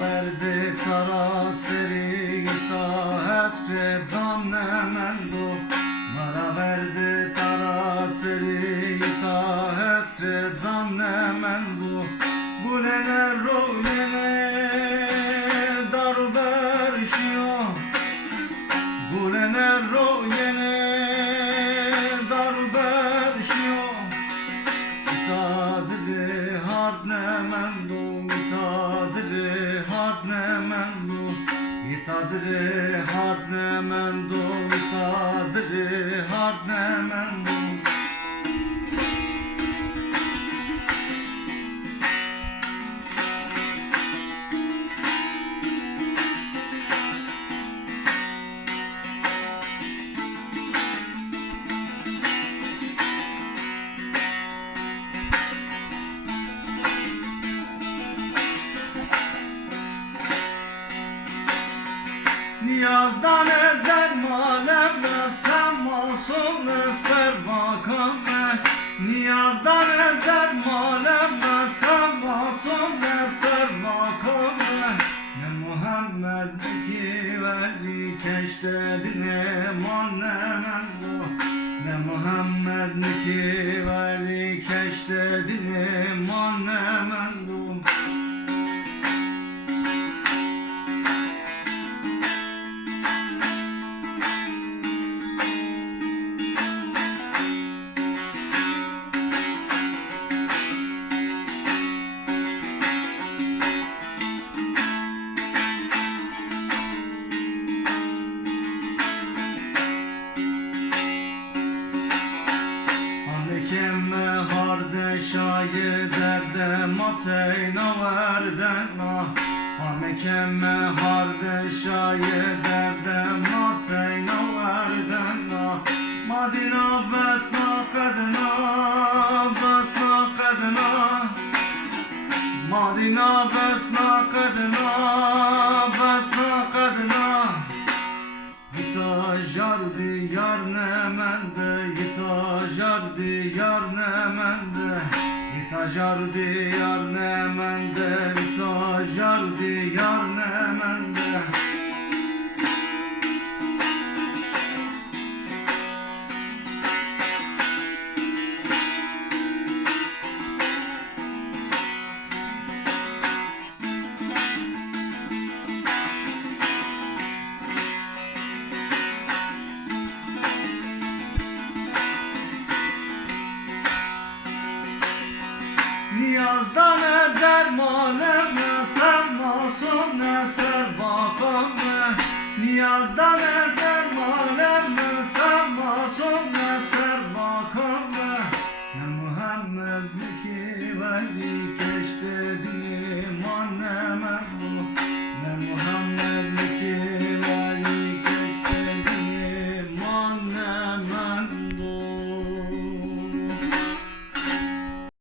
verdi tara seri itaat ve zannemendo. Mara verdi tara seri itaat ve zannemendo. Gulene roğlene darber şio. Gulene roğlene darber şio. İtaatli hardnemendo. İtaatli hardnemendo. İtaatli hardnemendo. İtaatli hardnemendo. Niyazdan ezel malem ne sen masum ne servakam ne. Niyazdan ezel malem ne sen masum ne servakam ne. Ne Muhammed ki veli keştedine mannemendo. Ne Muhammed ki veli keştedine mannemendo. Kemme harde şaye derde mateyna verdena. Hame kemme harde şaye derde mateyna verdena. Madina besna kadına, besna kadına. Madina besna kadına, besna kadına. Gitajar diyar nemende, gitajar diyar nemende, gitajar diyar nemende, gitajar diyar nemende. Niyazdan eder malem ne sen masum ne servakam ne. Niyazdan eder